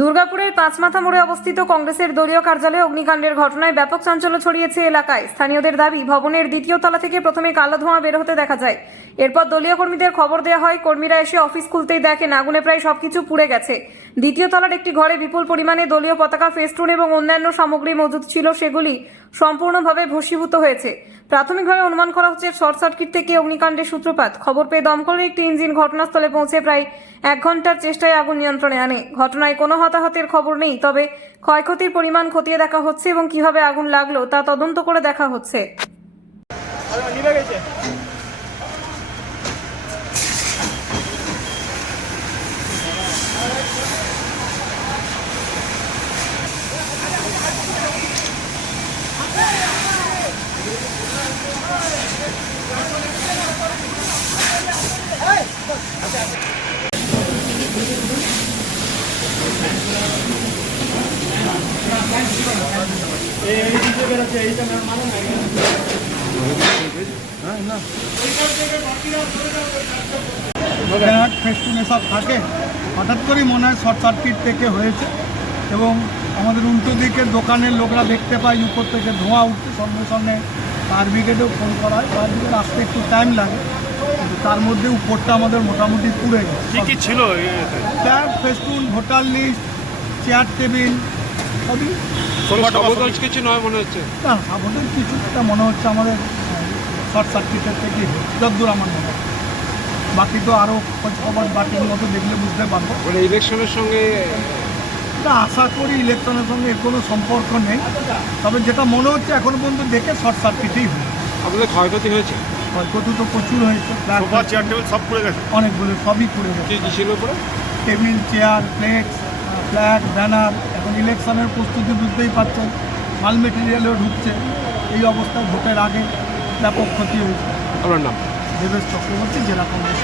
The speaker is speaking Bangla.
দুর্গাপুরের পাঁচমাথা মোড়ে অবস্থিত কংগ্রেসের দলীয় কার্যালয়ে অগ্নিকাণ্ডের ঘটনায় ব্যাপক চাঞ্চল্য ছড়িয়েছে এলাকায়। স্থানীয়দের দাবি, ভবনের দ্বিতীয় তলা থেকে প্রথমে কালো ধোঁয়া বের হতে দেখা যায়। এরপর দলীয় কর্মীদের খবর দেওয়া হয়। কর্মীরা এসে অফিস খুলতেই দেখেন আগুনে প্রায় সবকিছু পুড়ে গেছে। দ্বিতীয় তলার একটি ঘরে বিপুল পরিমাণে দলীয় পতাকা, ফেস্টুন এবং অন্যান্য সামগ্রী মজুদ ছিল, সেগুলি সম্পূর্ণভাবে ভস্মীভূত হয়েছে। প্রাথমিকভাবে অনুমান করা হচ্ছে শর্ট সার্কিট থেকে অগ্নিকাণ্ডের সূত্রপাত। খবর পেয়ে দমকলের একটি ইঞ্জিন ঘটনাস্থলে পৌঁছে প্রায় 1 ঘন্টার চেষ্টায় আগুন নিয়ন্ত্রণে আনে। ঘটনায় কোনো হতাহতের খবর নেই, তবে ক্ষয়ক্ষতির পরিমাণ খতিয়ে দেখা হচ্ছে এবং কিভাবে আগুন লাগলো তা তদন্ত করে দেখা হচ্ছে। ফেস্টুন এসব থাকে, হঠাৎ করেই মনে হয় শর্ট সার্কিট থেকে হয়েছে এবং আমাদের উল্টো দিকের দোকানের লোকরা দেখতে পায় উপর থেকে ধোঁয়া উঠছে। সঙ্গে সঙ্গে ফায়ার ব্রিগেডেও ফোন করা হয়। ফায়ার ব্রিগেড আসতে একটু টাইম লাগে, কিন্তু তার মধ্যে উপরটা আমাদের মোটামুটি পুড়ে গেছে। কি কি ছিল? Flag, festoon, voter list, chair table সবই। সাবধান কিছু নয় মনে হচ্ছে। না, আমাদের কিছুটা মনে হচ্ছে আমাদের শর্ট সার্কিটের থেকে যতদূর আমার মনে হয়। বাকি তো আরও খোঁজ খবর বাকির মতো দেখলে বুঝতে পারবো। মানে ইলেকশনের সঙ্গে না, আশা করি ইলেকশনের সঙ্গে এর কোনো সম্পর্ক নেই, তবে যেটা মনে হচ্ছে এখন পর্যন্ত দেখে শর্ট সার্কিটেই হয়। আপনাদের ক্ষয়ক্ষতি হয়েছে? ক্ষয়ক্ষতি তো প্রচুর হয়েছে, সোফা, চেয়ার, টেবিল সব পুড়ে গেছে। অনেকগুলো সবই পুড়ে গেছে। কি কি ছিল পুরো? Table, chair, flex, flag, banner. এখন ইলেকশনের প্রস্তুতি বুঝতেই পারছেন, মাল মেটেরিয়ালও ঢুকছে। এই অবস্থায় ভোটের আগে ব্যাপক ক্ষতি হয়েছে। আপনার নাম? দেবেশ চক্রবর্তী, জেলা কংগ্রেস।